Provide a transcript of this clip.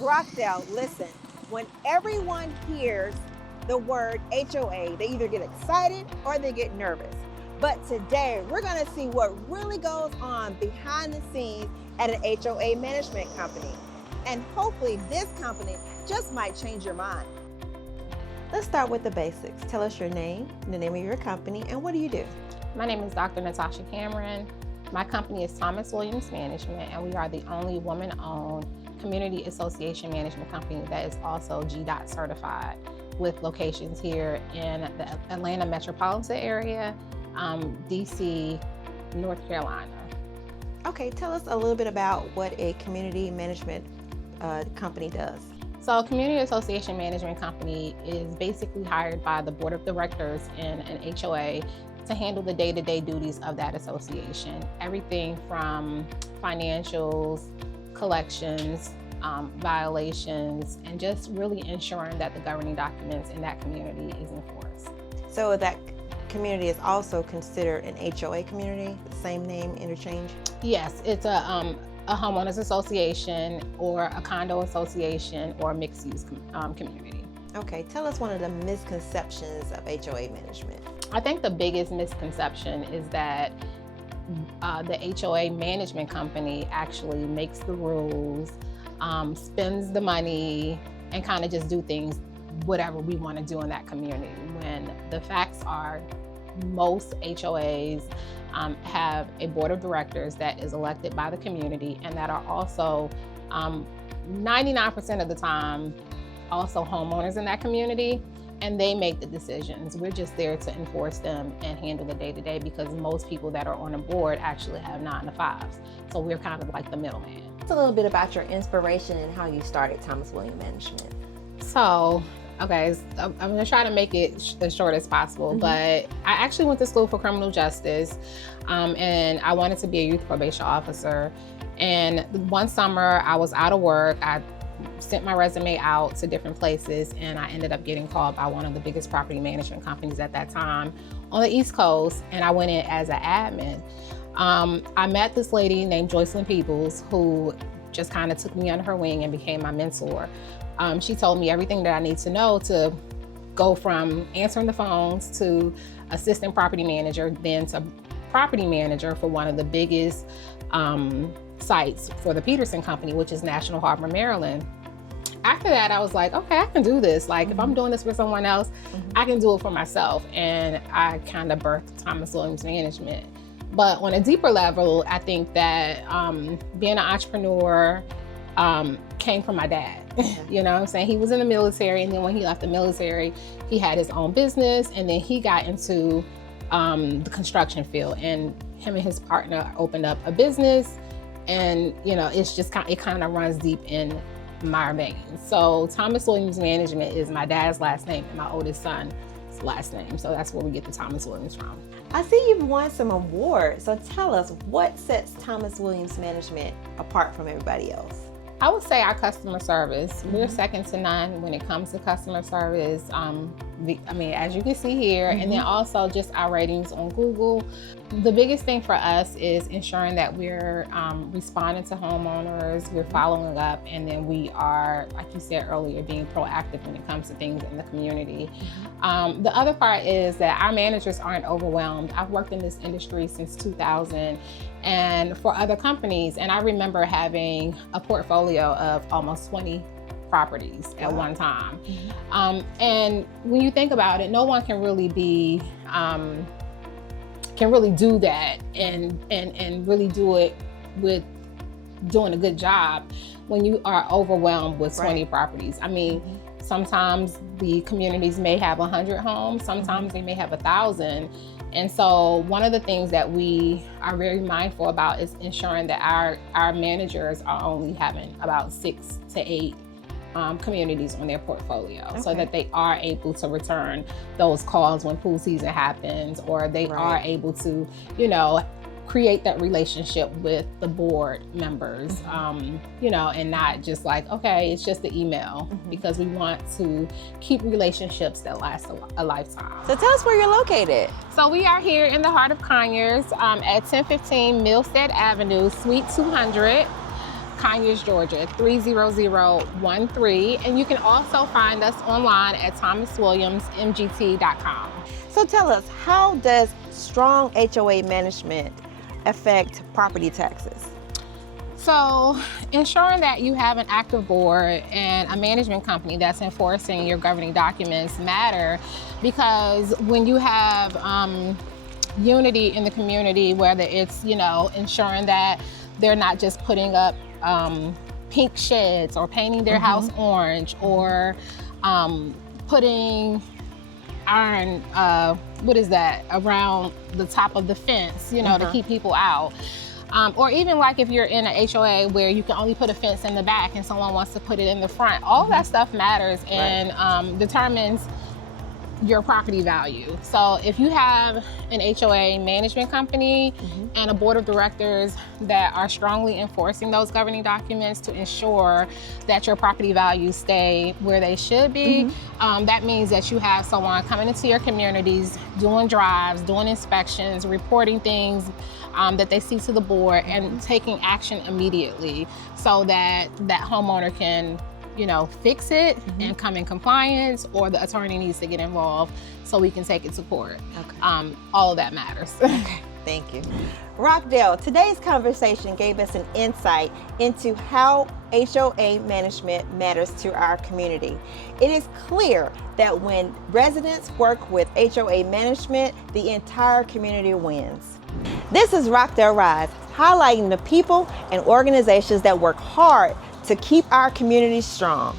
Rockdale, listen, when everyone hears the word HOA, they either get excited or they get nervous. But today, we're gonna see what really goes on behind the scenes at an HOA management company. And hopefully this company just might change your mind. Let's start with the basics. Tell us your name, the name of your company, and what do you do? My name is Dr. Natasha Cameron. My company is Thomas Williams Management, and we are the only woman-owned community association management company that is also GDOT certified, with locations here in the Atlanta metropolitan area, DC, North Carolina. Okay, tell us a little bit about what a community management company does. So a community association management company is basically hired by the board of directors in an HOA to handle the day-to-day duties of that association. Everything from financials, collections, violations, and just really ensuring that the governing documents in that community is enforced. So that community is also considered an HOA community, the same name interchange? Yes, it's a homeowners association or a condo association or a mixed-use community. Okay, tell us one of the misconceptions of HOA management. I think the biggest misconception is that the HOA management company actually makes the rules, spends the money, and kind of just do things whatever we want to do in that community, when the facts are most HOAs have a board of directors that is elected by the community and that are also 99% of the time also homeowners in that community, and they make the decisions. We're just there to enforce them and handle the day-to-day, because most people that are on the board actually have 9 to 5s. So we're kind of like the middleman. Tell us a little bit about your inspiration and how you started Thomas Williams Management. So, okay, I'm gonna try to make it as short as possible, but I actually went to school for criminal justice, and I wanted to be a youth probation officer. And one summer I was out of work. I sent my resume out to different places, and I ended up getting called by one of the biggest property management companies at that time on the East Coast, and I went in as an admin. I met this lady named Joycelyn Peoples, who just kind of took me under her wing and became my mentor. She told me everything that I need to know to go from answering the phones to assistant property manager, then to property manager for one of the biggest sites for the Peterson Company, which is National Harbor, Maryland. After that, I was like, okay, I can do this. Like, if I'm doing this for someone else, I can do it for myself. And I kind of birthed Thomas Williams Management. But on a deeper level, I think that being an entrepreneur came from my dad. You know what I'm saying? He was in the military, and then when he left the military, he had his own business, and then he got into the construction field, and him and his partner opened up a business. And you know, it's just it kind of runs deep in my veins. So Thomas Williams Management is my dad's last name and my oldest son's last name. So that's where we get the Thomas Williams from. I see you've won some awards. So tell us, what sets Thomas Williams Management apart from everybody else? I would say our customer service. We're second to none when it comes to customer service. I mean, as you can see here, and then also just our ratings on Google. The biggest thing for us is ensuring that we're responding to homeowners, we're following up, and then we are, like you said earlier, being proactive when it comes to things in the community. The other part is that our managers aren't overwhelmed. I've worked in this industry since 2000 and for other companies, and I remember having a portfolio of almost 20 properties at one time. And when you think about it, no one can really be can really do that and really do it with doing a good job when you are overwhelmed with 20 properties. I mean, sometimes the communities may have 100 homes, sometimes they may have 1,000. And so one of the things that we are very mindful about is ensuring that our managers are only having about 6 to 8 communities on their portfolio, so that they are able to return those calls when pool season happens, or they are able to, you know, create that relationship with the board members, you know, and not just like, okay, it's just the email, because we want to keep relationships that last a lifetime. So tell us where you're located. So we are here in the heart of Conyers at 1015 Millstead Avenue, Suite 200. Conyers, Georgia, 30013. And you can also find us online at thomaswilliamsmgt.com. So tell us, how does strong HOA management affect property taxes? So ensuring that you have an active board and a management company that's enforcing your governing documents matter, because when you have unity in the community, whether it's, ensuring that they're not just putting up pink sheds or painting their house orange, or putting iron, around the top of the fence, to keep people out. Or even like if you're in an HOA where you can only put a fence in the back and someone wants to put it in the front, all that stuff matters and determines your property value. So if you have an HOA management company and a board of directors that are strongly enforcing those governing documents to ensure that your property values stay where they should be, that means that you have someone coming into your communities, doing drives, doing inspections, reporting things that they see to the board, and taking action immediately so that that homeowner can fix it and come in compliance, or the attorney needs to get involved so we can take it to court. All of that matters. Okay, thank you. Rockdale, today's conversation gave us an insight into how HOA management matters to our community. It is clear that when residents work with HOA management, the entire community wins. This is Rockdale Rise, highlighting the people and organizations that work hard to keep our community strong.